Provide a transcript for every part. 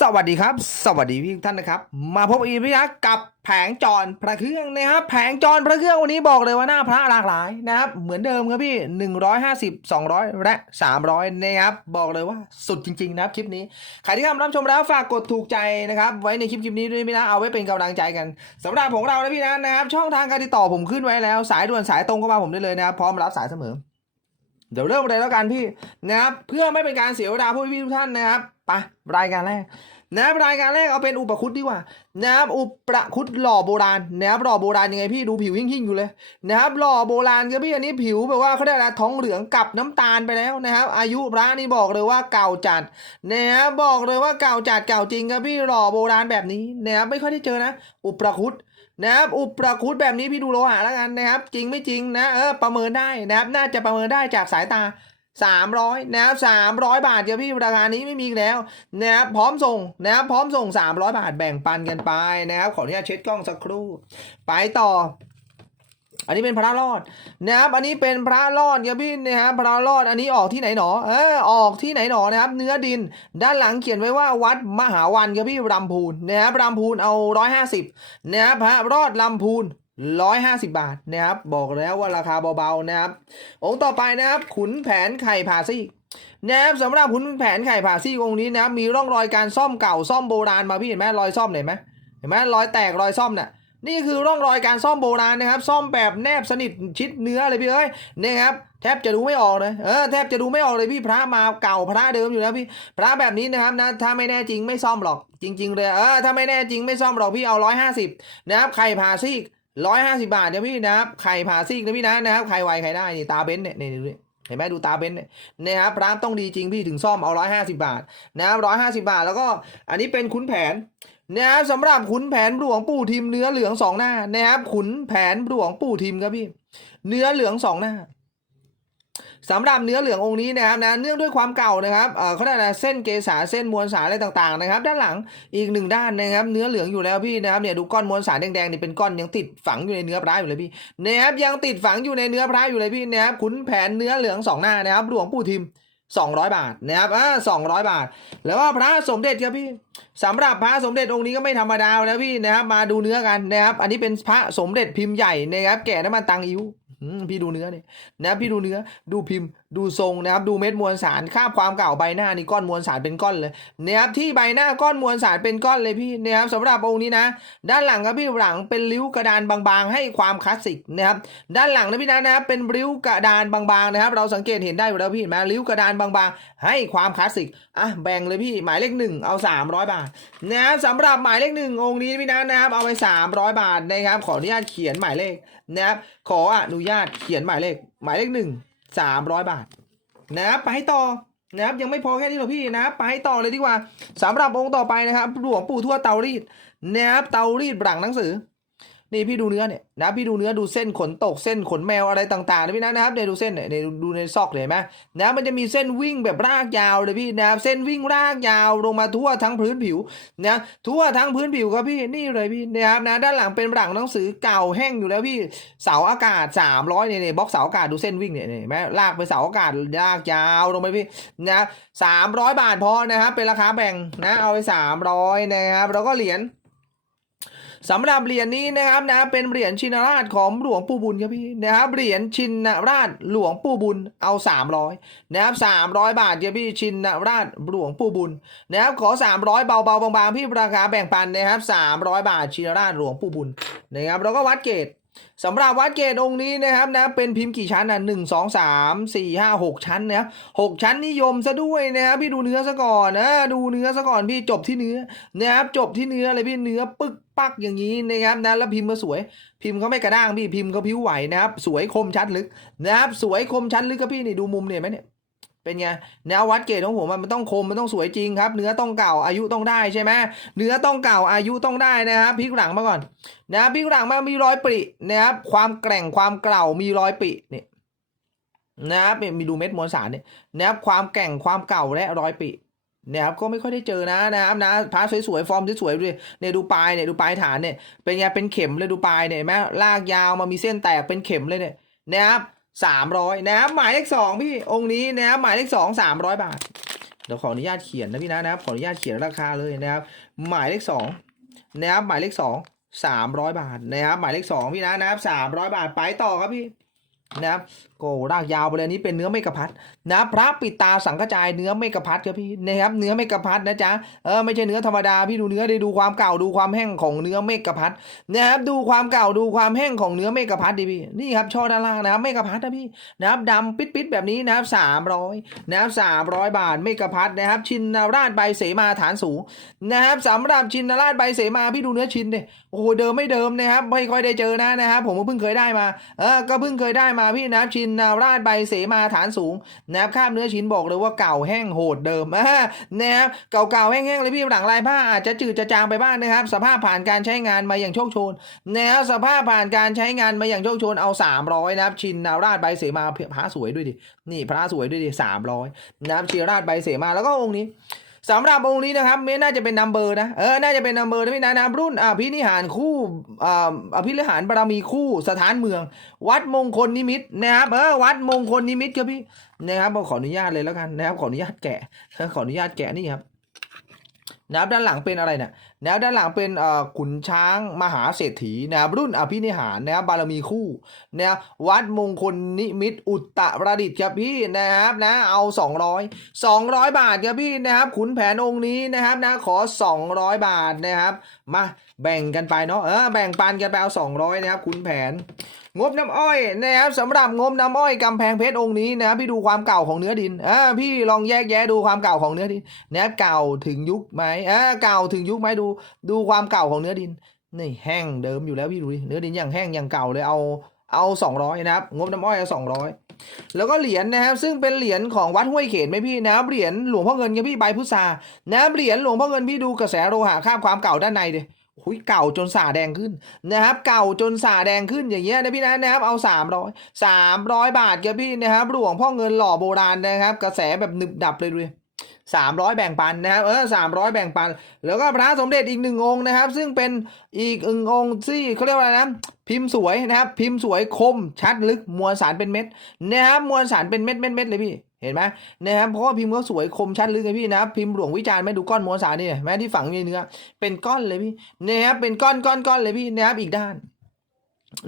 สวัสดีครับ สวัสดีพี่ทุกท่านนะครับ มาพบอีกพี่นะกับแผงจรพระเครื่องนะครับแผงจรพระเครื่องวันนี้บอกเลยว่าหน้าพระหลากหลายนะครับเหมือนเดิมครับพี่ 150 200 และ 300นะครับบอกเลยว่าสุดจริงๆนะครับคลิปนี้ใครที่เข้ารับชมแล้วฝากกดถูกใจนะครับไว้ในคลิปคลิปนี้ด้วยพี่นะเอาไว้เป็นกำลังใจกันสำหรับของเรานะพี่นะนะครับ ช่องทางการติดต่อผมขึ้นไว้แล้ว สายด่วนสายตรงก็มาผมได้เลยนะครับพร้อมรับสายเสมอเดี๋ยวเริ่มเลยแล้วกันพี่นะครับเพื่อไม่เป็นการเสียเวลาผู้พี่ทุกท่านนะครับ ไปรายการแรกนะครับรายการแรกเอาเป็นอุปคุตดีกว่านะครับอุปคุตหล่อโบราณนะครับหล่อโบราณยังไงพี่ดูผิวหิ่งๆอยู่เลยนะครับหล่อโบราณครับพี่อันนี้ผิวแบบว่าเขาได้ละท้องเหลืองกับน้ำตาลไปแล้วนะครับ อายุพระนี่บอกเลยว่าเก่าจัดนะครับบอกเลยว่าเก่าจัดเก่าจริงครับพี่หล่อโบราณแบบนี้นะครับไม่ค่อยได้เจอนะ อุปคุตนะครับอุปคุดแบบนี้พี่ดูโลหะแล้วกันนะครับ จริงไม่จริงนะเออประเมินได้นะครับน่าจะประเมินได้จากสายตา 300นะครับ300 บาทเดียวพี่ราคานี้ไม่มีแล้วนะครับพร้อมส่งนะครับพร้อมส่ง 300 บาทแบ่งปันกันไปนะครับขออนุญาตเช็ดกล้องสักครู่ ไปต่อ อันนี้เป็นพระรอดนะครับอันนี้เป็นพระรอดครับพี่นะครับพระรอดอันนี้ออกที่ไหนหนอเออออกที่ไหนหนอนะครับ เนื้อดิน ด้านหลังเขียนไว้ว่าวัดมหาวันครับพี่ลำพูนนะครับลำพูนเอา 150นะครับพระรอดลำพูน 150 บาทนะครับ บอกแล้วว่าราคาเบาๆนะครับ องค์ต่อไปนะครับ ขุนแผนไข่ผ่าซีกนะครับสำหรับขุนแผนไข่ผ่าซีกองค์นี้นะครับมีร่องรอยการซ่อมเก่าซ่อมโบราณมาพี่เห็นไหมรอยซ่อมเห็นไหมเห็นไหมรอยแตกรอยซ่อมน่ะนี่คือร่องรอยการซ่อมโบราณนะครับซ่อมแบบแนบสนิทชิดเนื้อเลยพี่เอ้ยนะครับแทบจะดูไม่ออกเลยเออแทบจะดูไม่ออกเลยพี่พระมาเก่าพระเดิมอยู่แล้วพี่ พระแบบนี้นะครับนะถ้าไม่แน่จริงไม่ซ่อมหรอกจริง ๆ เลยเออถ้าไม่แน่จริงไม่ซ่อมหรอกพี่เอาร้อยห้าสิบนะครับไข่ผ่าซีก ร้อยห้าสิบาทเดี๋ยวพี่นะครับไข่ผ่าซีกนะพี่นะนะครับใครไวใครได้นี่ตาเบ้นเนี่ยนี่เห็นไหมดูตาเบ้นเนี่ยนะครับพระต้องดีจริงพี่ถึงซ่อมเอาร้อยห้าสิบาทนะครับร้อยห้าสิบาท แล้วก็อันนี้เป็นขุนแผนนะครับสำหรับขุนแผนหลวงปู่ทิมเนื้อเหลืองสองหน้านะครับขุนแผนหลวงปู่ทิมครับพี่ เนื้อเหลืองสองหน้า สำหรับเนื้อเหลืององค์นี้นะครับนะเนื่องด้วยความเก่านะครับเขาเรียกอะไรเส้นเกษาเส้นมวลสารอะไรต่างๆนะครับ ด้านหลังอีกหนึ่งด้านนะครับ เนื้อเหลืองอยู่แล้วพี่นะครับเนี่ยดูก้อนมวลสารแดงๆนี่เป็นก้อนยังติดฝังอยู่ในเนื้อพระอยู่เลยพี่นะครับยังติดฝังอยู่ในเนื้อพระอยู่เลยพี่นะครับขุนแผนเนื้อเหลืองสองหน้านะครับหลวงปู่ทิม200 บาทนะครับอ่า200บาท แล้วว่าพระสมเด็จครับพี่สำหรับพระสมเด็จองค์นี้ก็ไม่ธรรมดาแล้วพี่นะครับ มาดูเนื้อกันนะครับ อันนี้เป็นพระสมเด็จพิมพ์ใหญ่นะครับ แก่น้ำมันตังอิ้ว พี่ดูเนื้อเนี่ยนะครับพี่ดูเนื้อ ดูพิมพ์ ดูทรงนะครับดูเม็ดมวลสารคาบความเก่าใบหน้านี่ก้อนมวลสารเป็นก้อนเลยนะครับที่ใบหน้าก้อนมวลสารเป็นก้อนเลยพี่นะครับสำหรับองค์นี้นะ ด้านหลังครับพี่หลังเป็นริ้วกระดานบางๆ ให้ความคลาสสิกนะครับด้านหลังนะพี่นะนะครับเป็นริ้วกระดานบางๆนะครับเราสังเกตเห็นได้อยู่แล้วพี่เห็นไหมริ้วกระดานบางๆ ให้ความคลาสสิกอะแบ่งเลยพี่หมายเลขหนึ่งเอา 300 บาทนะครับสำหรับหมายเลขหนึ่งองค์นี้พี่นะนะครับเอาไป 300 บาทนะครับขออนุญาตเขียนหมายเลขนะครับขออนุญาตเขียนหมายเลขหมายเลขหนึ่ง สามร้อยบาทนะครับไปต่อนะครับยังไม่พอแค่นี้หรอกพี่นะไปต่อเลยดีกว่าสำหรับองค์ต่อไปนะครับหลวงปู่ทวดเตารีดนะครับเตารีดหลังหนังสือ นี่พี่ดูเนื้อเนี่ยนะพี่ดูเนื้อดูเส้นขนตกเส้นขนแมวอะไรต่างๆนะพี่นะนะครับเนี่ยดูเส้นเนี่ยดูในซอกเห็นไหมนะมันจะมีเส้นวิ่งแบบรากยาวเลยพี่นะครับเส้นวิ่งรากยาวลงมาทั่วทั้งพื้นผิวนะทั่วทั้งพื้นผิวครับพี่นี่เลยพี่นะครับนะด้านหลังเป็นหลังหนังสือเก่าแห้งอยู่แล้วพี่เสาอากาศ 300เนี่ยเนี่ยบล็อกเสาอากาศดูเส้นวิ่งเนี่ยเนี่ยเห็นไหมลากไปเสาอากาศลากยาวลงไปพี่นะสามร้อยบาทพอนะครับเป็นราคาแบ่งนะเอาไปสามร้อยนะครับแล้วก็เหรียญ สำหรับเหรียญนี้นะครับนะเป็นเหรียญชินราชของหลวงปู่บุญครับพี่นะครับเหรียญชินราชหลวงปู่บุญเอา 300นะครับ300 บาทครับพี่ชินราชหลวงปู่บุญนะครับขอ 300 เบาๆบางๆพี่ราคาแบ่งปันนะครับ300 บาทชินราชหลวงปู่บุญนะครับแล้วก็วัดเกตสำหรับวัดเกตองค์นี้นะครับนะเป็นพิมพ์กี่ชั้นอะหนึ่งสองสามสี่ห้าหกชั้นนะครับหกชั้นนิยมซะด้วยนะครับพี่ดูเนื้อซะก่อนนะดูเนื้อซะก่อนพี่จบที่เนื้อนะครับจบที่เนื้อเลยพี่เนื้อปึก ปักอย่างนี้นะครับนะแล้วพิมพ์ก็สวย พิมพ์เขาไม่กระด้างพี่พิมพ์เขาผิวไหวนะครับสวยคมชัดลึกนะครับสวยคมชัดลึกครับพี่นี่ดูมุมเนี่ยไหมเนี่ยเป็นไงแนววัดเกรดของผมมันต้องคมมันต้องสวยจริงครับ เนื้อต้องเก่าอายุต้องได้ใช่ไหมเนื้อต้องเก่าอายุต้องได้นะครับพลิกหลังมาก่อนนะครับพลิกหลังมามีรอยปรินะครับความแกร่งความเก่ามีรอยปริเนี่ยนะครับเนี่ยมีดูเม็ดมวลสารเนี่ยนะครับความแกร่งความเก่าและรอยปริ นี่ยครับก็ไม่ค่อยได้เจอนะนะครับนะพาสวยๆฟอร์มสวยๆด้วยเนี่ยดูปลายเนี่ยดูปลายฐานเนี่ยเป็นไงเป็นเข็มเลยดูปลายเนี่ยเห็นไหมลากยาวมามีเส้นแตกเป็นเข็มเลยเนี่ยนะครับสามร้อยนะครับหมายเลขสองพี่องค์นี้นะครับหมายเลขสองสามร้อยบาทเดี๋ยวขออนุญาตเขียนนะพี่นะนะครับขออนุญาตเขียนราคาเลยนะครับหมายเลขสองนะครับหมายเลขสองสามร้อยบาทนะครับหมายเลขสองพี่นะนะครับสามร้อยบาทไปต่อครับพี่นะครับ โกรากยาวไปเลยอันนี้เป็นเนื้อเมกะพัดนะพระปิดตาสังกระจายเนื้อเมกะพัดครับพี่นะครับเนื้อเมกะพัดนะจ๊ะเออไม่ใช่เนื้อธรรมดาพี่ดูเนื้อได้ดูความเก่าดูความแห้งของเนื้อเมกะพัดนะครับดูความเก่าดูความแห้งของเนื้อเมกะพัดดิพี่นี่ครับช่อด้านล่างนะครับเมกะพัดนะพี่นะครับดำปิดๆแบบนี้นะครับสามร้อยนะครับสามร้อยบาทเมกะพัดนะครับชินราชใบเสมาฐานสูงนะครับสำหรับชินราชใบเสมาพี่ดูเนื้อชินดิโอ้โหเดิมไม่เดิมนะครับไม่ค่อยได้เจอนะนะครับผมก็เพิ่งเคยได้มาเออก็เพิ่งเคยได้มาพี่นะครับชินนาวราชใบเสมาฐานสูงนะครับข้ามเนื้อชิ้นบอกเลยว่าเก่าแห้งโหดเดิมนะครับเก่าๆแห้งๆเลยพี่หลังลายผ้าอาจจะจืดจะจางไปบ้างนะครับ สภาพผ่านการใช้งานมาอย่างโชคโชนนะครับสภาพผ่านการใช้งานมาอย่างโชคโชนเอา 300นะครับชินนาราชใบเสมาพระสวยด้วยดินี่พระสวยด้วยดิ300นะครับชินราชใบเสมาแล้วก็องค์นี้ สำหรับองค์นี้นะครับเมน่าจะเป็นนัมเบอร์นะเออน่าจะเป็นนัมเบอร์นะพี่นะนะรุ่นอ่าพินิหารคู่อ่าอภิริหารบารมีคู่สถานเมือง วัดมงคลนิมิตนะครับเออวัดมงคลนิมิตครับพี่นะครับขออนุญาตเลยแล้วกันนะครับขออนุญาตแกะขออนุญาตแกะนี่ครับ นะครับด้านหลังเป็นอะไรเนี่ยนะครับด้านหลังเป็นขุนช้างมหาเศรษฐีนะครับรุ่นอภินิหารนะครับบารมีคู่นะครับวัดมงคลนิมิตอุตตรดิตถ์ครับพี่นะครับนะเอา 200 200 บาทครับพี่นะครับขุนแผนองค์นี้นะครับนะขอ 200 บาทนะครับ มาแบ่งกันไปเนาะเออแบ่งปันกันไปเอา200นะครับขุนแผน งบน้ำอ้อยนะครับสำหรับงบน้ำอ้อยกำแพงเพชรองค์นี้นะครับพี่ดูความเก่าของเนื้อดินอ่าพี่ลองแยกแยะดูความเก่าของเนื้อดินนะครับเก่าถึงยุคไหมอ่าเก่าถึงยุคไหมดู ดูความเก่าของเนื้อดินนี่แห้งเดิมอยู่แล้วพี่ดูดิเนื้อดินอย่างแห้งอย่างเก่าเลยเอาเอา200นะครับงบน้ำอ้อยเอา200 แล้วก็เหรียญนะครับ ซึ่งเป็นเหรียญของวัดห้วยเขตไหมพี่นะครับเหรียญหลวงพ่อเงินกับพี่ใบพุทรานะครับเหรียญหลวงพ่อเงินพี่ดูกระแสโลหะข้ามความเก่าด้านในดิ หุยเก่าจนสาแดงขึ้นนะครับ เก่าจนสาแดงขึ้นอย่างเงี้ยนะพี่นะนะครับเอา 300 300 บาทครับพี่นะครับหลวงพ่อเงินหล่อโบราณนะครับ กระแสแบบหนึบดับเลยดูดิสามร้อยแบ่งปันนะครับเออสามร้อยแบ่งปัน แล้วก็พระสมเด็จอีกหนึ่งองค์นะครับ ซึ่งเป็นอีกหนึ่งองค์ที่เขาเรียกว่าอะไรนะพิมพ์สวยนะครับ พิมพ์สวยคมชัดลึกมวลสารเป็นเม็ดนะครับมวลสารเป็นเม็ดเม็ดเม็ดเลยพี่ เห็นไหมนะครับเพราะว่าพิมพ์เขาสวยคมชัดลึกไงพี่นะครับพิมพ์หลวงวิจารณ์ไม่ดูก้อนมวลสารนี่แม้ที่ฝังในเนื้อเป็นก้อนเลยพี่นะครับเป็นก้อนก้อนก้อนเลยพี่นะครับอีกด้าน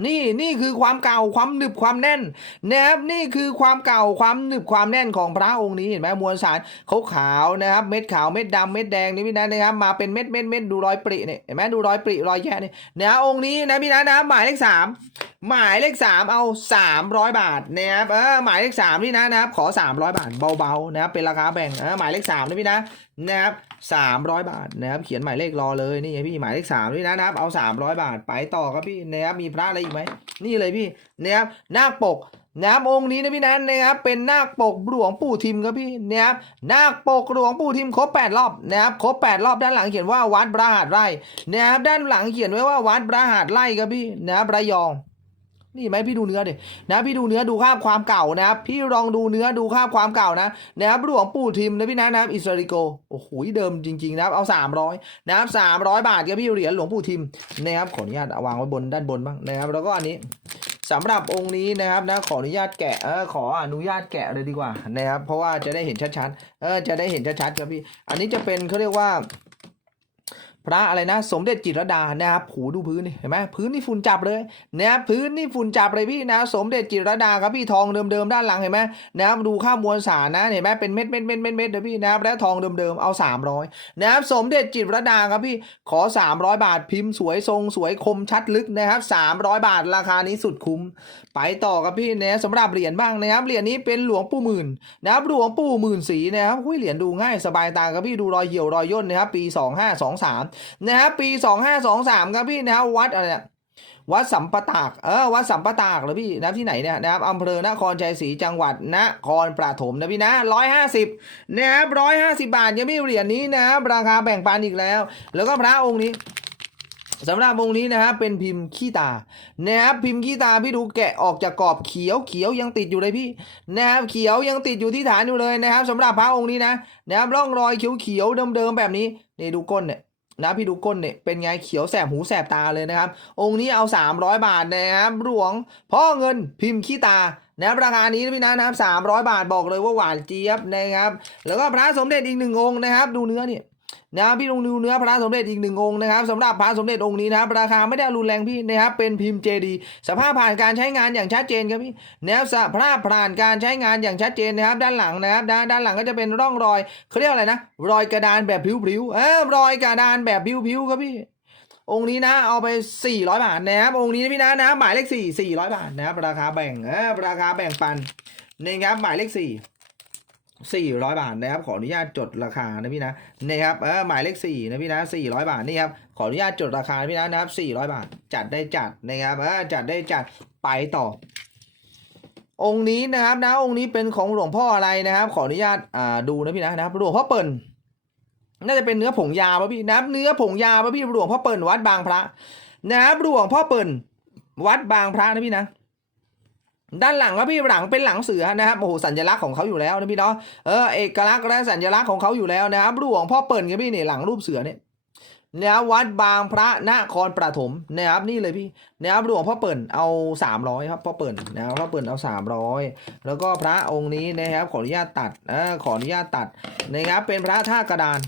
นี่นี่คือความเก่าความหนึบความแน่นนะครับนี่คือความเก่าความหนึบความแน่นของพระองค์นี้เห็นไหมมวลสารขาวขาวนะครับเม็ดขาวเม็ดดำเม็ดแดงนี่พี่นะนะครับมาเป็นเม็ดเม็ดเม็ดดูรอยปริเนี่ยเห็นไหมดูรอยปริรอยแย่เนี่ยนะองค์นี้นะพี่นะนะครับหมายเลขสามหมายเลขสามเอาสามร้อยบาทนะครับเออหมายเลขสามนี่นะนะครับขอสามร้อยบาทเบาๆนะครับเป็นราคาแบ่งเออหมายเลขสามนะพี่นะนะครับ สามร้อยบาทนะครับเขียนหมายเลขรอเลยนี่ไงพี่หมายเลขสามนี่นะนะครับเอาสามร้อยบาทไปต่อครับพี่นะครับมีพระอะไรอีกไหมนี่เลยพี่นะครับนาคปกนะครับองค์นี้นะพี่นันนะครับเป็นนาคปกหลวงปู่ทิมครับพี่นะครับนาคปกหลวงปู่ทิมครบแปดรอบนะครับครบแปดรอบด้านหลังเขียนว่าวัดพระหาดไร่นะครับด้านหลังเขียนไว้ว่าวัดพระหาดไร่ครับพี่นะครับระยอง นี่ไหมพี่ดูเนื้อดินะพี่ดูเนื้อดูภาพความเก่านะครับพี่ลองดูเนื้อดูภาพความเก่านะนะครับหลวงปู่ทิมนะพี่นะนะครับอิสริโกโอ้โหเดิมจริงๆนะครับเอา300นะครับ300 บาทครับพี่เหรียญหลวงปู่ทิมนะครับขออนุญาตวางไว้บนด้านบนบ้างนะครับแล้วก็อันนี้สำหรับองค์นี้นะครับนะขออนุญาตแกะเออขออนุญาตแกะเลยดีกว่านะครับเพราะว่าจะได้เห็นชัดๆเออจะได้เห็นชัดๆครับพี่อันนี้จะเป็นเขาเรียกว่า พระอะไรนะ สมเด็จจิตรดานะครับผูดูพื้นนี่เห็นไหมพื้นนี่ฝุ่นจับเลยนะครับพื้นนี่ฝุ่นจับเลยพี่นะ สมเด็จจิตรดาครับพี่ทองเดิมๆด้านหลังเห็นไหมนะครับดูข้ามวลสารนะเห็นไหมเป็นเม็ดเม็ดเม็ดเม็ดเม็ดเดี๋ยพี่นะครับและทองเดิมๆเอา 300นะครับสมเด็จจิตรดาครับพี่ขอ 300 บาทพิมพ์สวยทรงสวยคมชัดลึกนะครับ300 บาทราคานี้สุดคุ้ม ไปต่อครับพี่นะสำหรับเหรียญบ้างนะครับเหรียญนี้เป็นหลวงปู่หมื่นนะครับหลวงปู่หมื่นสีนะครับหุ้ยเหรียญดูง่ายสบายตาครับพี่ดูรอยเหี่ยวรอยย่นนะครับปี 2523นะครับปี2523ครับพี่นะครับวัดอะไรเนี่ยวัดสัมปตาก เออ วัดสัมปตากเหรอพี่นะที่ไหนเนี่ยนะครับอำเภอนครชัยศรีจังหวัดนครปฐมนะพี่นะ150นะครับ150บาทยังไม่เหรียญนี้นะครับราคาแบ่งปันอีกแล้ว แล้วก็พระองค์นี้สำหรับองค์นี้นะครับเป็นพิมพ์ขี้ตานะครับพิมพ์ขี้ตาพี่ดูแกะออกจากกรอบเขียวเขียวยังติดอยู่เลยพี่นะครับเขียวยังติดอยู่ที่ฐานอยู่เลยนะครับสำหรับพระองค์นี้นะนะครับร่องรอยเขียวเขียวเดิมๆแบบนี้นี่ดูก้นเนี่ย นะพี่ดูก้นเนี่ยเป็นไงเขียวแสบหูแสบตาเลยนะครับ องค์นี้เอา 300 บาทนะครับหลวงพ่อเงินพิมพ์ขี้ตานะครับราคานี้นะพี่นะนะครับสามร้อยบาทบอกเลยว่าหวานเจี๊ยบนะครับ แล้วก็พระสมเด็จอีกหนึ่งองค์นะครับ ดูเนื้อเนี่ย นะพี่ลงดูเนื้อพระสมเด็จอีกหนึ่งองค์นะครับสำหรับพระสมเด็จองค์นี้นะครับราคาไม่ได้รุนแรงพี่นะครับเป็นพิมพ์เจดีสภาพผ่านการใช้งานอย่างชัดเจนครับพี่นะครับสภาพผ่านการใช้งานอย่างชัดเจนนะครับ ด้านหลังนะครับด้านด้านหลังก็จะเป็นร่องรอยเขาเรียกอะไรนะ รอยกระดานแบบผิวๆเออรอยกระดานแบบผิวๆครับพี่องค์นี้นะเอาไป 400 บาทนะครับองค์นี้นะพี่นะนะหมายเลข4 400 บาทนะครับราคาแบ่งเออราคาแบ่งปันนะครับหมายเลข4 400 บาทนะครับ ขออนุญาตจดราคานะพี่นะนะครับเออหมายเลข4นะพี่นะ 400 บาทนี่ครับขออนุญาตจดราคาพี่นะนะครับ 400 บาท จัดได้จัดนะครับเออจัดได้จัดไปต่อ องค์นี้นะครับนะองค์นี้เป็นของหลวงพ่ออะไรนะครับ ขออนุญาตอ่าดูนะพี่นะนะครับหลวงพ่อเปิ่นน่าจะเป็นเนื้อผงยาป่ะพี่นะครับเนื้อผงยาป่ะพี่หลวงพ่อเปิ่นวัดบางพระนะครับหลวงพ่อเปิ่นวัดบางพระนะพี่นะ ด้านหลังครับพี่หลังเป็นหลังเสือนะครับโอ้โหสัญลักษณ์ของเขาอยู่แล้วนะพี่เนาะเออเอกลักษณ์และสัญลักษณ์ของเขาอยู่แล้วนะครับหลวงพ่อเปิ่นครับพี่เนี่ยหลังรูปเสือเนี่ยนะครับวัดบางพระนครปฐมนะครับนี่เลยพี่นะครับหลวงพ่อเปิ่นเอาสามร้อยครับพ่อเปิ่นนะครับพ่อเปิ่นเอาสามร้อยแล้วก็พระองค์นี้นะครับขออนุญาตตัดเออขออนุญาตตัดนะครับเป็นพระท่ากระดาน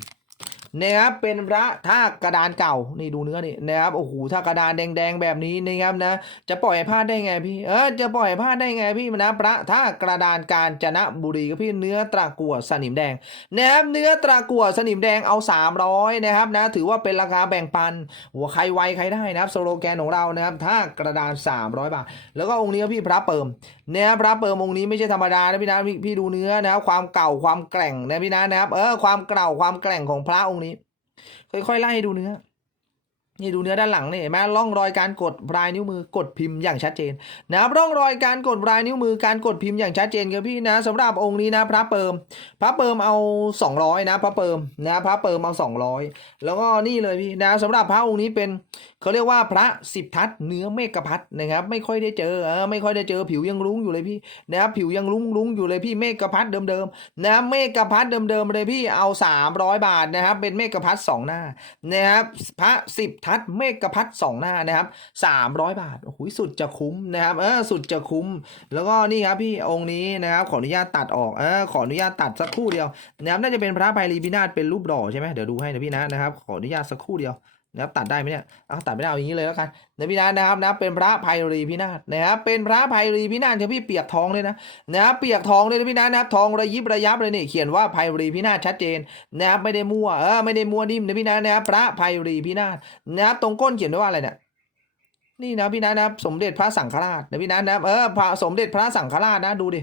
นะครับเป็นพระท่ากระดานเก่านี่ดูเนื้อนี่นะครับโอ้โหท่ากระดานแดงๆแบบนี้นะครับนะ จะปล่อยให้พลาดได้ไงพี่เออจะปล่อยให้พลาดได้ไงพี่นะพระท่ากระดานกาญจนบุรีครับพี่เนื้อตะกั่วสนิมแดงนะครับเนื้อตะกั่วสนิมแดงเอา 300นะครับนะถือว่าเป็นราคาแบ่งปันหัวใครไวใครได้นะครับ สโลแกนของเรานะครับท่ากระดาน 300 บาท แล้วก็องค์นี้พี่พระเปิมเนี่ยพระเปิมองค์นี้ไม่ใช่ธรรมดานะพี่นะพพี่ดูเนื้อนะครับความเก่าความแกร่งนะพี่นะนะครับเออความเก่าความแกร่งของพระองค์นี้ ค่อยๆไล่ดูเนื้อ นี่ดูเนื้อด้านหลังนี่เห็นไหมร่องรอยการกดปลายนิ้วมือกดพิมพ์อย่างชัดเจนนะครับร่องรอยการกดปลายนิ้วมือการกดพิมพ์อย่างชัดเจนครับพี่นะสำหรับองค์นี้นะพระเปิม พระเปิมเอา 200 นะพระเปิมนะพระเปิมเอา 200 แล้วก็นี่เลยพี่นะสำหรับพระองค์นี้เป็นเขาเรียกว่าพระสิบทัศเนื้อเมฆพัดนะครับไม่ค่อยได้เจอเออไม่ค่อยได้เจอผิวยังรุ้งอยู่เลยพี่นะครับผิวยังรุ้งรุ้งอยู่เลยพี่เมฆพัดเดิมๆนะเมฆพัดเดิมๆเลยพี่เอา 300 บาทนะครับเป็นเมฆพัดสองหน้านะครับพระสิบทัศน์เมกพัฒสองหน้านะครับสามร้อยบาทโอ้โหสุดจะคุ้มนะครับเออสุดจะคุ้ม แล้วก็นี่ครับพี่องค์นี้นะครับขออนุญาตตัดออกเออขออนุญาตตัดสักครู่เดียวนะครับน่าจะเป็นพระไพรีพินาศเป็นรูปหล่อใช่ไหมเดี๋ยวดูให้นะพี่นะนะครับขออนุญาตสักครู่เดียว นะครับตัดได้ไหมเนี่ยเอาตัดไม่ได้เอาอย่างนี้เลยแล้วกันนะพี่นะนะครับนะเป็นพระไพรีพินาศนะครับเป็นพระไพรีพินาศครับพี่เปียกทองเลยนะนะครับเปียกทองเลยนะพี่นะนะครับทองระยิบระยับเลยนี่เขียนว่าไพรีพินาศชัดเจนนะครับไม่ได้มั่วเออไม่ได้มั่วนิ่มนะพี่นะนะครับพระภัยรีพินาศนะครับตรงก้นเขียนไว้ว่าอะไรเนี่ยนี่นะพี่นะนะครับสมเด็จพระสังฆราชนะพี่นะนะครับเออพระสมเด็จพระสังฆราชนะดูดิ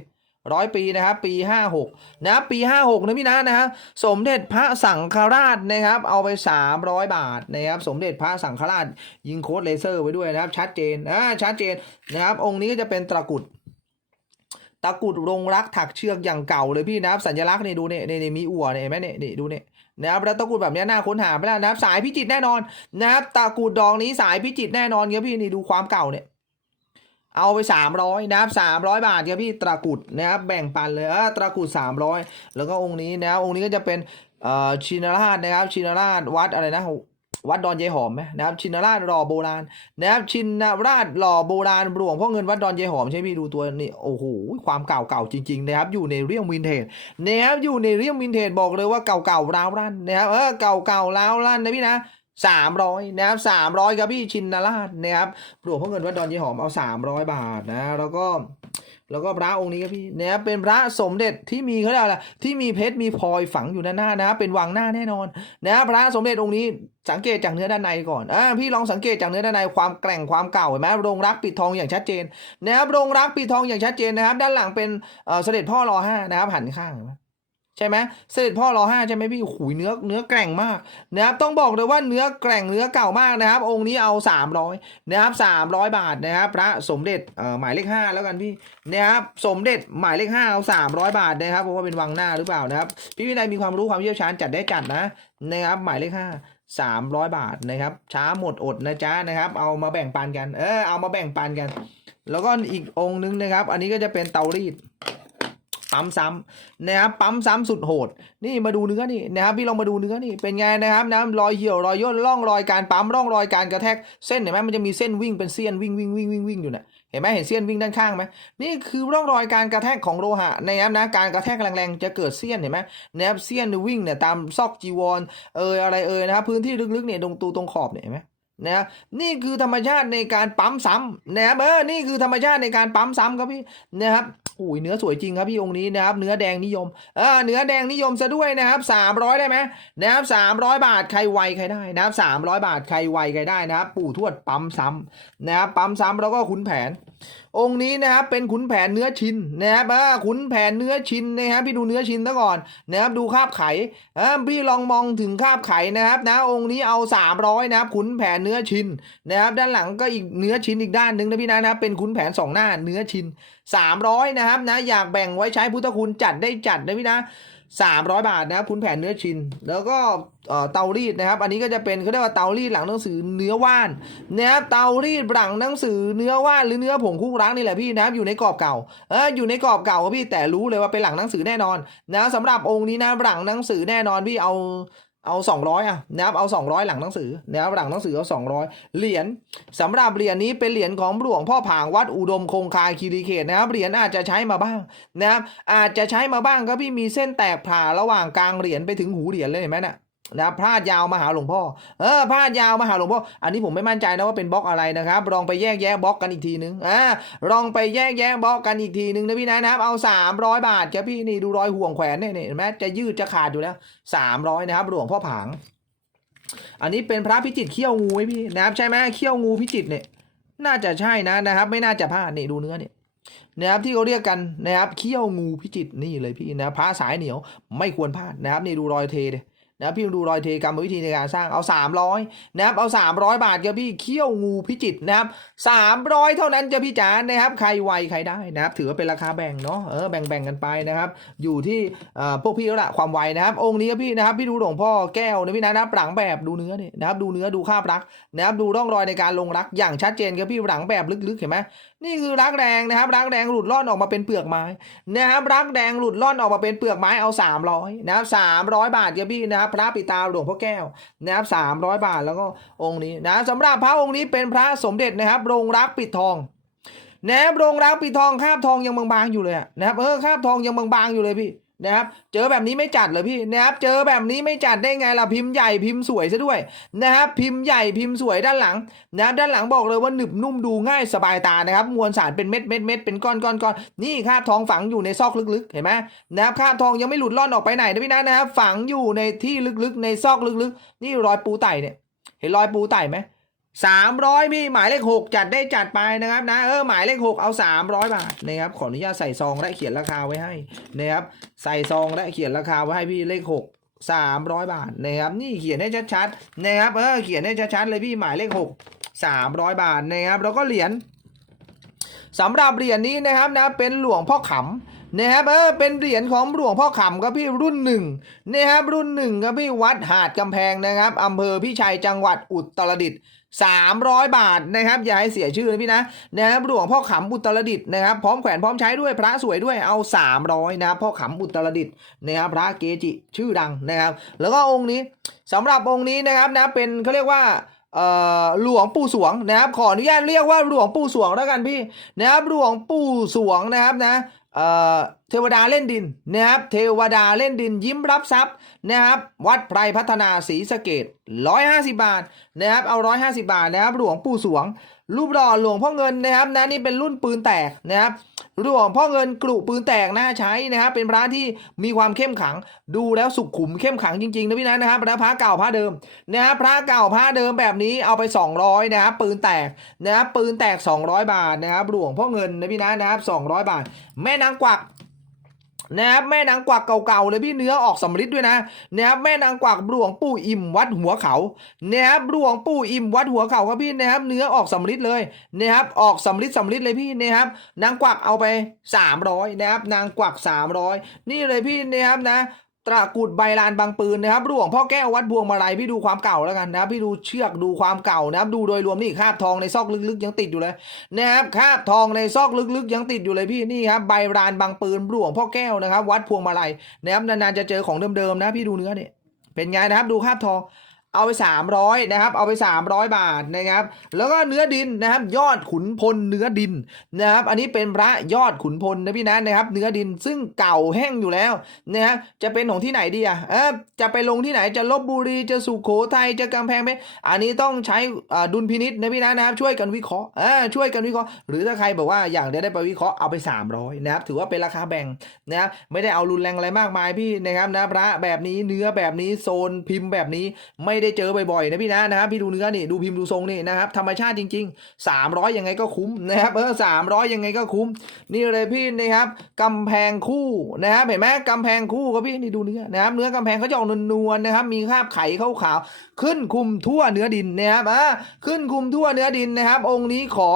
ร้อยปีนะครับปีห้าหกนะครับปีห้าหกนะพี่นะนะครับสมเด็จพระสังฆราชนะครับ เอาไปสามร้อยบาทนะครับ สมเด็จพระสังฆราช ยิงโค้ดเลเซอร์ไว้ด้วยนะครับ ชัดเจนอ่าชัดเจนนะครับ องค์นี้ก็จะเป็นตะกุดตะกุดรงรักถักเชือกอย่างเก่าเลยพี่นะครับ สัญลักษณ์นี่ดูเนี่ยนี่นี่มีอั่วเนี่ยเห็นไหมเนี่ยนี่ดูเนี่ยนะครับแล้วตะกุดแบบนี้น่าค้นหาไปแล้วนะครับ สายพิจิตแน่นอนนะครับตะกุดดองนี้สายพิจิตแน่นอนครับพี่นี่ดูความเก่าเนี่ย เอาไปสามร้อยนะครับสามร้อยบาทครับพี่ตะกรุดนะครับแบ่งปันเลยเออตะกรุดสามร้อยแล้วก็องค์นี้นะครับองค์นี้ก็จะเป็นชินราชนะครับชินราชวัดอะไรนะวัดดอนยายหอมไหมนะครับชินราชหล่อโบราณนะครับชินราชหล่อโบราณหลวงพ่อเงินวัดดอนยายหอมใช่พี่ดูตัวนี่โอ้โหความเก่าเก่าจริงๆนะครับอยู่ในเรื่องวินเทจนะครับอยู่ในเรื่องวินเทจบอกเลยว่าเก่าเก่าๆร้าวรั่นนะครับเออเก่าเก่าๆร้าวรั่นนะพี่นะ สามร้อยนะครับสามร้อยครับพี่ชินราชนะครับหลวงพ่อเงินวัดดอนยายหอมเอาสามร้อยบาทนะ แล้วก็แล้วก็พระองค์นี้ครับพี่นะครับเป็นพระสมเด็จที่มีเขาเรียกอะไรที่มีเพชรมีพลอยฝังอยู่ด้านหน้านะครับเป็นวังหน้าแน่นอนนะครับพระสมเด็จองค์นี้สังเกตจากเนื้อด้านในก่อนอ่าพี่ลองสังเกตจากเนื้อด้านในความแกร่งความเก่าเห็นไหมโรงรักปิดทองอย่างชัดเจนนะครับโรงรักปิดทองอย่างชัดเจนนะครับ ด้านหลังเป็นเอ่อเสด็จพ่อรอห้านะครับหันข้างเห็นไหม ใช่ไหมเสด็จพ่อรอห้าใช่ไหมพี่โอ้โหูยเนื้อเนื้อแกร่งมากนะครับต้องบอกเลยว่าเนื้อแกร่งเนื้อเก่ามากนะครับ องค์นี้เอาสามร้อยนะครับสามร้อยบาทนะครับพระสมเด็จเอ่อหมายเลขห้าแล้วกันพี่นะครับสมเด็จหมายเลขห้าเอาสามร้อยบาทนะครับเพราะว่าเป็นวังหน้าหรือเปล่านะครับ พี่วินัยมีความรู้ความเชี่ยวชาญจัดได้จัดนะนะครับหมายเลขห้าสามร้อยบาทนะครับ ช้าหมดอดนะจ๊ะนะครับ เอามาแบ่งปันกันเออเอามาแบ่งปันกัน แล้วก็อีกองค์นึงนะครับ อันนี้ก็จะเป็นเตารีด ปั๊มซ้ำนะครับปั๊มซ้ำสุดโหด นี่มาดูเนื้อนี่นะครับพี่ลองมาดูเนื้อนี่เป็นไงนะครับนะรอยเหี่ยวรอยย่นร่องรอยการปั๊มร่องรอยการกระแทกเส้นเห็นไหมมันจะมีเส้นวิ่งเป็นเส้นวิ่งวิ่งวิ่งวิ่งวิ่งอยู่เนี่ยเห็นไหมเห็นเสี้ยนวิ่งด้านข้างไหมนี่คือร่องรอยการกระแทกของโลหะนะครับนะการกระแทกแรงๆจะเกิดเสี้ยนเห็นไหมนะครับเสี้ยนวิ่งเนี่ยตามซอกจีวรเอยอะไรเอยนะครับพื้นที่ลึกๆเนี่ยตรงตูตรงขอบเนี่ยเห็นไหม นะนี่คือธรรมชาติในการปั๊มซ้ำนะครับเออนี่คือธรรมชาติในการปั๊มซ้ำครับพี่นะครับอุ้ยเนื้อสวยจริงครับพี่องค์นี้นะครับเนื้อแดงนิยมเออเนื้อแดงนิยมซะด้วยนะครับสามร้อยได้ไหมนะครับสามร้อยบาทใครไวใครได้นะครับสามร้อยบาทใครไวใครได้นะครับ ปู่ทวดปั๊มซ้ำนะครับปั๊มซ้ำแล้วก็ขุนแผน องค์นี้นะครับเป็นขุนแผนเนื้อชินนะครับอ่าขุนแผนเนื้อชินนะครับพี่ดูเนื้อชินซะก่อนนะครับดูคาบไขอ่าพี่ลองมองถึงคาบไข่นะครับนะองค์นี้เอา 300นะครับขุนแผนเนื้อชินนะครับด้านหลังก็อีกเนื้อชินอีกด้านหนึ่งนะพี่นะนะครับเป็นขุนแผนสองหน้าเนื้อชิน 300นะครับนะอยากแบ่งไว้ใช้พุทธคุณจัดได้จัดนะพี่นะ 300 บาทนะครับคุณแผนเนื้อชิน แล้วก็เตารีดนะครับ อันนี้ก็จะเป็นเขาเรียกว่าเตารีดหลังหนังสือเนื้อว่านนะครับเตารีดหลังหนังสือเนื้อว่านหรือเนื้อผงคู่รักนี่แหละพี่นะครับอยู่ในกรอบเก่าเอออยู่ในกรอบเก่าครับพี่แต่รู้เลยว่าเป็นหลังหนังสือแน่นอนนะสำหรับองค์นี้นะหลังหนังสือแน่นอนพี่เอา เอา 200อะนะครับเอา 200 หลังหนังสือนะครับหลังหนังสือเอา200 เหรียญสำหรับเหรียญนี้เป็นเหรียญของหลวงพ่อผางวัดอุดมคงคาคีรีเขตนะครับเหรียญอาจจะใช้มาบ้างนะครับอาจจะใช้มาบ้างก็พี่มีเส้นแตกผ่าระหว่างกลางเหรียญไปถึงหูเหรียญเลยเห็นไหมน่ะ นะครับพลาดยาวมาหาหลวงพ่อ เออพลาดยาวมาหาหลวงพ่อ อันนี้ผมไม่มั่นใจนะว่าเป็นบล็อกอะไรนะครับ ลองไปแยกแยะบล็อกกันอีกทีนึง อ่า ลองไปแยกแยะบล็อกกันอีกทีนึงนะพี่นะนะครับ เอา 300 บาทครับพี่นี่ดูรอยห่วงแขวนเนี่ยเห็นไหมจะยืดจะขาดอยู่แล้ว 300 นะครับหลวงพ่อผาง อันนี้เป็นพระพิจิตเขี้ยวงูไหมพี่นะครับใช่ไหมเขี้ยวงูพิจิตเนี่ยน่าจะใช่นะนะครับ ไม่น่าจะพลาดนี่ดูเนื้อเนี่ยนะครับที่เขาเรียกกันนะครับเขี้ยวงูพิจิตนี่เลยพี่นะพระสายเหนียวไม่ควรพลาดนะครับนี่ดูรอยเทเลย นะพี่ดูรอยเทกรรมวิธีในการสร้างเอา 300นะครับเอา 300 บาทครับพี่เขี้ยวงูพิจิตนะครับ300 เท่านั้นจะพี่จ๋านะครับใครไวใครได้นะครับถือว่าเป็นราคาแบ่งเนาะเออแบ่งแบ่งกันไปนะครับ อยู่ที่เอ่อพวกพี่แล้วละความไวนะครับ องค์นี้ครับพี่นะครับพี่ดูหลวงพ่อแก้วนะพี่นะนะครับหลังแบบดูเนื้อเนี่ยนะครับดูเนื้อดูคาบรักนะครับดูร่องรอยในการลงรักอย่างชัดเจนครับพี่หลังแบบลึกๆเห็นไหมนี่คือรักแดงนะครับรักแดงหลุดล่อนออกมาเป็นเปลือกไม้นะครับรักแดงหลุดล่อนออกมาเป็นเปลือกไม้เอา 300นะครับ300 บาทครับพี่นะครับพระปิตาหลวงพ่อแก้วนะครับ300บาทแล้วก็องค์นี้นะสำหรับพระองค์นี้เป็นพระสมเด็จนะครับโรงรักปิดทองนะครับโรงรักปิดทองคาบทองยังบางๆอยู่เลยนะครับเออคาบทองยังบางๆอยู่เลยพี่ นะครับ เจอแบบนี้ไม่จัดเลยพี่นะครับ เจอแบบนี้ไม่จัดได้ไงล่ะพิมพ์ใหญ่พิมพ์สวยซะด้วยนะครับ พิมพ์ใหญ่พิมพ์สวยด้านหลังนะครับด้านหลังบอกเลยว่าหนึบนุ่มดูง่ายสบายตานะครับ มวลสารเป็นเม็ดเม็ดเม็ดเป็นก้อนก้อนก้อนนี่คราบทองฝังอยู่ในซอกลึกๆ เห็นไหมนะครับคราบทองยังไม่หลุดล่อนออกไปไหนนะพี่นะนะครับ ฝังอยู่ในที่ลึกๆ ในซอกลึกๆ นี่รอยปูไต่เนี่ย เห็นรอยปูไต่ไหม สามร้อยพี่หมายเลขหกจัดได้จัดไปนะครับนะเออหมายเลขหกเอาสามร้อยบาทนะครับขออนุญาตใส่ซองและเขียนราคาไว้ให้นะครับใส่ซองและเขียนราคาไว้ให้พี่เลขหกสามร้อยบาทนะครับนี่เขียนให้ชัดๆนะครับเออเขียนให้ชัดๆเลยพี่หมายเลขหกสามร้อยบาทนะครับแล้วก็เหรียญสำหรับเหรียญนี้นะครับนะเป็นหลวงพ่อขำนะครับเออเป็นเหรียญของหลวงพ่อขำครับพี่รุ่นหนึ่งนะครับรุ่นหนึ่งครับพี่วัดหาดกำแพงนะครับอำเภอพิชัยจังหวัดอุตรดิตถ์ 300 บาทนะครับอย่าให้เสียชื่อนะพี่นะนะครับหลวงพ่อขำอุตรดิตถ์นะครับพร้อมแขวนพร้อมใช้ด้วยพระสวยด้วยเอา 300นะครับพ่อขำอุตรดิตถ์นะครับพระเกจิชื่อดังนะครับ แล้วก็องค์นี้สำหรับองค์นี้นะครับนะเป็นเขาเรียกว่าหลวงปู่สวงนะครับขออนุญาตเรียกว่าหลวงปู่สวงแล้วกันพี่นะครับหลวงปู่สวงนะครับนะ เทวดาเล่นดินนะครับเทวดาเล่นดินยิ้มรับทรัพย์นะครับวัดไพรพัฒนาศรีสะเกด150 บาทนะครับเอา 150 บาทนะครับหลวงปู่สวง รูปหล่อหลวงพ่อเงินนะครับนะนี่เป็นรุ่นปืนแตกนะครับหลวงพ่อเงินกรุปืนแตกน่าใช้นะครับเป็นพระที่มีความเข้มขัง ดูแล้วสุขุมเข้มขังจริงๆนะพี่นะนะครับแล้วพระเก่าพระเดิมนะครับพระเก่าพระเดิมแบบนี้เอาไป 200นะครับปืนแตกนะครับปืนแตก 200 บาทนะครับหลวงพ่อเงินนะพี่นะนะครับ200 บาท แม่นางกวัก นะครับแม่นางกวักเก่าๆเลยพี่เนื้อออกสำริดด้วยนะนะครับแม่นางกวักหลวงปู่อิ่มวัดหัวเขานะครับหลวงปู่อิ่มวัดหัวเขาครับพี่นะครับเนื้อออกสำริดเลยนะครับออกสำริดสำริดเลยพี่นะครับนางกวักเอาไป 300นะครับนางกวัก 300 นี่เลยพี่นะครับนะ ตระกุดใบลานบางปืนนะครับหลวงพ่อแก้ววัดพวงมาลัยพี่ดูความเก่าแล้วกันนะครับพี่ดูเชือกดูความเก่านะครับดูโดยรวมนี่คราบทองในซอกลึกๆยังติดอยู่เลยนะครับคราบทองในซอกลึกๆยังติดอยู่เลยพี่นี่ครับใบลานบางปืนหลวงพ่อแก้วนะครับ วัดพวงมาลัยนะครับนานๆจะเจอของเดิมๆนะพี่ดูเนื้อเนี่ยเป็นไงนะครับดูคราบทอง เอาไป 300นะครับ เอาไป 300 บาทนะครับ แล้วก็เนื้อดินนะครับ ยอดขุนพลเนื้อดินนะครับ อันนี้เป็นพระยอดขุนพลนะพี่นะนะครับ เนื้อดินซึ่งเก่าแห้งอยู่แล้วนะครับจะเป็นของที่ไหนดีอะเออจะไปลงที่ไหนจะลบบุรีจะสุโขทัยจะกำแพงเพชรอันนี้ต้องใช้ดุลพินิษนะพี่นะนะครับ ช่วยกันวิเคราะห์อ่าช่วยกันวิเคราะห์หรือถ้าใครบอกว่าอยากได้ไปวิเคราะห์เอาไป 300นะครับถือว่าเป็นราคาแบ่งนะครับไม่ได้เอารุนแรงอะไรมากมายพี่นะครับนะพระแบบนี้เนื้อแบบนี้โซนพิมพ์แบบนี้ไม่ได้เจอบ่อยๆนะพี่นะนะครับพี่ดูเนื้อนี่ดูพิมพ์ดูทรงนี่นะครับธรรมชาติจริง ๆ 300 ยังไงก็คุ้มนะครับเออ300ยังไงก็คุ้ม นี่เลยพี่นะครับกำแพงคู่นะครับเห็นไหมกำแพงคู่ครับพี่นี่ดูเนื้อนะครับเนื้อกำแพงเขาจะออกนวลๆนะครับมีคราบไข่ขาวๆขึ้นคุมทั่วเนื้อดินนะครับอ่าขึ้นคุมทั่วเนื้อดินนะครับ องค์นี้ขอ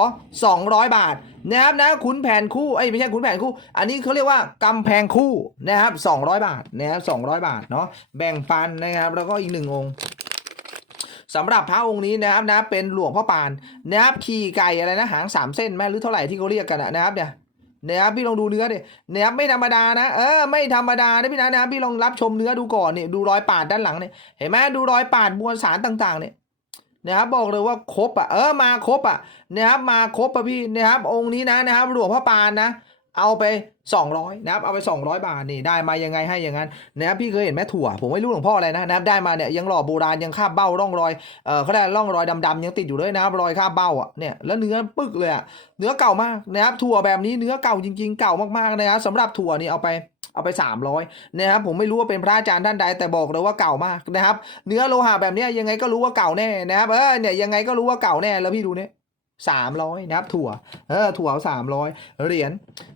200 บาทนะครับนะขุนแผนคู่ไอ้ไม่ใช่ขุนแผนคู่ อันนี้เขาเรียกว่ากำแพงคู่นะครับ200 บาทนะครับ200 บาทเนาะแบ่งปันนะครับแล้วก็อีกหนึ่งองค์ สำหรับพระองค์นี้นะครับนะเป็นหลวงพ่อปานนะครับขี่ไก่อะไรนะหางสามเส้นแม่หรือเท่าไหร่ที่เขาเรียกกันนะครับเนี่ยนะครับพี่ลองดูเนื้อดินะครับไม่ธรรมดานะเออไม่ธรรมดานะพี่นะนะครับพี่ลองรับชมเนื้อดูก่อนเนี่ยดูรอยปาดด้านหลังเนี่ยเห็นไหมดูรอยปาดมวลสารต่างๆเนี่ยนะครับบอกเลยว่าครบอะเออมาครบอะนะครับมาครบอะพี่นะครับองค์นี้นะนะครับหลวงพ่อปานนะ เอาไป 200นะครับเอาไป 200 บาทนี่ได้มายังไงให้อย่างนั้นนะครับพี่เคยเห็นแม่ถั่ว ผมไม่รู้หลวงพ่ออะไรนะนะครับได้มาเนี่ยยังหล่อโบราณยังคาบเบ้าร่องรอยเออเขาได้ร่องรอยดำๆยังติดอยู่เลยนะครับรอยคาบเบ้าอะเนี่ยแล้วเนื้อปึกเลยอะเนื้อเก่ามากนะครับถั่วแบบนี้เนื้อเก่าจริง ๆ เก่ามากๆนะครับสำหรับถั่วนี่เอาไปเอาไป 300นะครับผมไม่รู้ว่าเป็นพระอาจารย์ท่านใดแต่บอกเลยว่าเก่ามากนะครับ เนื้อโลหะแบบเนี้ยยังไงก็รู้ว่าเก่าแน่นะครับเออเนี่ยยังไงก็รู้ว่าเก่าแน่แล้วพี่ดูเนี่ย สามร้อยนะครับถั่วเออถั่วสามร้อยเหรียญ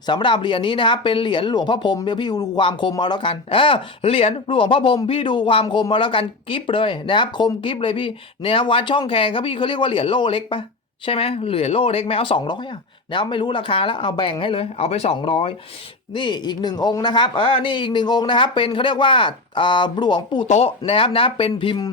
สำหรับเหรียญนี้นะครับเป็นเหรียญหลวงพ่อพรมเดี๋ยวพี่ดูความคมเอาแล้วกันเออเหรียญหลวงพ่อพรมพี่ดูความคมเอาแล้วกันกิฟเลยนะครับคมกิฟเลยพี่เนี่ยวัดช่องแคงครับพี่เขาเรียกว่าเหรียญโลเล็กปะใช่ไหมเหรียญโลเล็กไหมเอาสองร้อยอะนะครับไม่รู้ราคาแล้วเอาแบ่งให้เลย เอาไปสองร้อย นี่อีกหนึ่งองค์นะครับเออนี่อีกหนึ่งองค์นะครับ เป็นเขาเรียกว่าอ่าหลวงปู่โตะนะครับนะเป็นพิมพ์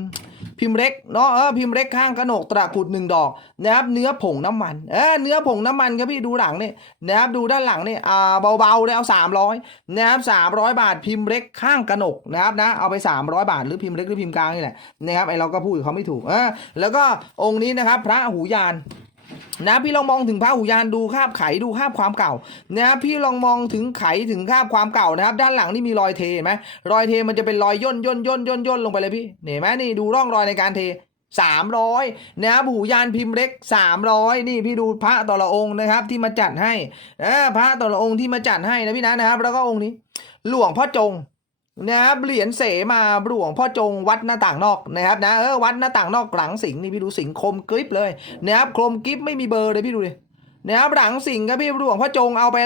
พิมพ์เล็กเนาะเออพิมพ์เล็กข้างกระหนกตระกุดหนึ่งดอกนะครับเนื้อผงน้ำมันเออเนื้อผงน้ำมันครับพี่ดูหลังนี่นะครับดูด้านหลังนี่อ่าเบาๆเลยเอาสามร้อยนะครับสามร้อยบาทพิมพ์เล็กข้างกระหนกนะครับนะเอาไปสามร้อยบาทหรือพิมพ์เล็กหรือพิมพ์กลางนี่แหละนะครับไอเราก็พูดเขาไม่ถูกเออแล้วก็องค์นี้นะครับพระหูยาน นะพี่ลองมองถึงพระหูยานดูคาบไขดูคาบความเก่านะครับพี่ลองมองถึงไขถึงคาบความเก่านะครับ ด้านหลังนี่มีรอยเทเห็นไหมรอยเทมันจะเป็นรอยย่นย่นย่นย่นย่นลงไปเลยพี่เห็นไหมนี่ดูร่องรอยในการเทสามร้อยนะครับหูยานพิมพ์เล็กสามร้อยนี่พี่ดูพระต่อละองค์นะครับ ที่มาจัดให้เออพระต่อละองค์ที่มาจัดให้นะพี่นะนะครับ แล้วก็องค์นี้ หลวงพ่อจง นะครับเหรียญเสมาหลวงพ่อจงวัดหน้าต่างนอกนะครับนะเออวัดหน้าต่างนอกหลังสิงนี่พี่ดูสิงคมกริบเลยนะครับคมกริบไม่มีเบอร์เลยพี่ดูดินะครับหลังสิงครับพี่หลวงพ่อจงเอาไป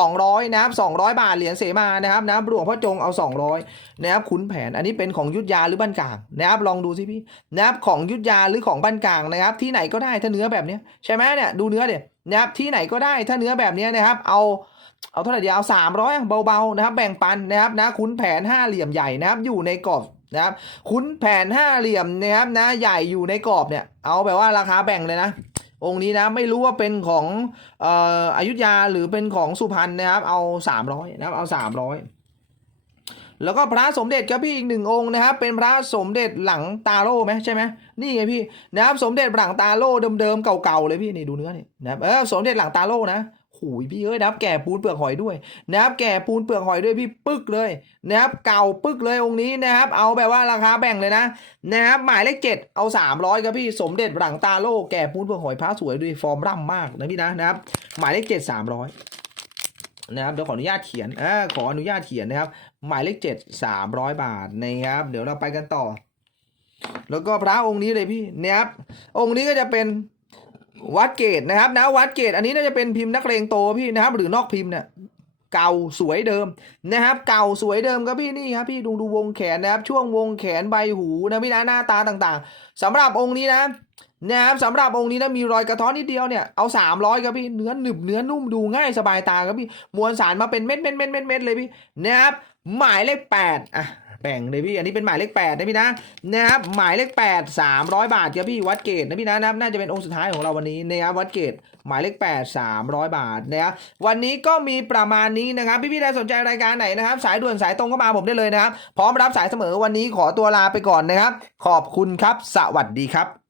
200นะครับ200 บาทเหรียญเสมานะครับนะหลวงพ่อจงเอา 200นะครับขุนแผนอันนี้เป็นของยุทธยาหรือบ้านกลางนะครับลองดูสิพี่นะครับของยุทธยาหรือของบ้านกลางนะครับ ที่ไหนก็ได้ถ้าเนื้อแบบนี้ใช่ไหมเนี่ยดูเนื้อเดี๋ยนะครับที่ไหนก็ได้ถ้าเนื้อแบบนี้นะครับเอา เอาเท่าไหร่ดีเอาสามร้อยเบาๆนะครับ แบ่งปันนะครับนะขุนแผนห้าเหลี่ยมใหญ่นะครับ อยู่ในกรอบนะครับขุนแผนห้าเหลี่ยมนะครับนะใหญ่อยู่ในกรอบเนี่ย เอาแบบว่าราคาแบ่งเลยนะองค์นี้นะไม่รู้ว่าเป็นของเอ่ออยุธยาหรือเป็นของสุพรรณนะครับ เอาสามร้อยนะครับเอาสามร้อยแล้วก็พระสมเด็จครับพี่อีกหนึ่งองค์นะครับ เป็นพระสมเด็จหลังตาโล่ไหมใช่ไหมนี่ไงพี่นะครับสมเด็จหลังตาโล่เดิมๆเก่าๆเลยพี่นี่ดูเนื้อนี่นะครับเออสมเด็จหลังตาโล่นะ หูยพี่เอ้ยนะครับแก่ปูนเปลือกหอยด้วยนะครับแก่ปูนเปลือกหอยด้วยพี่ปึ๊กเลยนะครับเก่าปึ๊กเลยองค์นี้นะครับเอาแบบว่าราคาแบ่งเลยนะนะครับหมายเลขเจ็ดเอาสามร้อยครับพี่สมเด็จหลังตาโลแก่ปูนเปลือกหอยพระสวยด้วยฟอร์มร่ำมากนะพี่นะนะครับหมายเลขเจ็ดสามร้อยนะครับเดี๋ยวขออนุญาตเขียนอขออนุญาตเขียนนะครับ หมายเลขเจ็ดสามร้อยบาทนะครับ เดี๋ยวเราไปกันต่อ แล้วก็พระองค์นี้เลยพี่นะครับองค์นี้ก็จะเป็น วัดเกตนะครับนะวัดเกตอันนี้น่าจะเป็นพิมพ์นักเลงโตพี่นะครับ หรือนอกพิมพ์เนี่ยเก่าสวยเดิมนะครับ เก่าสวยเดิมครับพี่นี่ครับพี่ดูดูวงแขนนะครับ ช่วงวงแขนใบหูนะพี่นะหน้าตาต่างๆสำหรับองค์นี้นะนะครับสำหรับองค์นี้นะมีรอยกระท้อนนิดเดียวเนี่ยเอาสามร้อยครับพี่เนื้อหนึบเนื้อนุ่มดูง่ายสบายตาครับพี่มวลสารมาเป็นเม็ดเม็ดเม็ดเม็ดเม็ดเลยพี่นะครับหมายเลขแปดอะ แบ่งเลยพี่ อันนี้เป็นหมายเลขแปดนะพี่นะนะครับหมายเลขแปดสามร้อยบาทครับพี่วัดเกตนะพี่นะนะครับน่าจะเป็นองค์สุดท้ายของเราวันนี้นะครับวัดเกตหมายเลขแปดสามร้อยบาทนะครับวันนี้ก็มีประมาณนี้นะครับพี่ๆใดสนใจรายการไหนนะครับ สายด่วนสายตรงก็มาผมได้เลยนะครับพร้อมรับสายเสมอวันนี้ขอตัวลาไปก่อนนะครับ ขอบคุณครับ สวัสดีครับ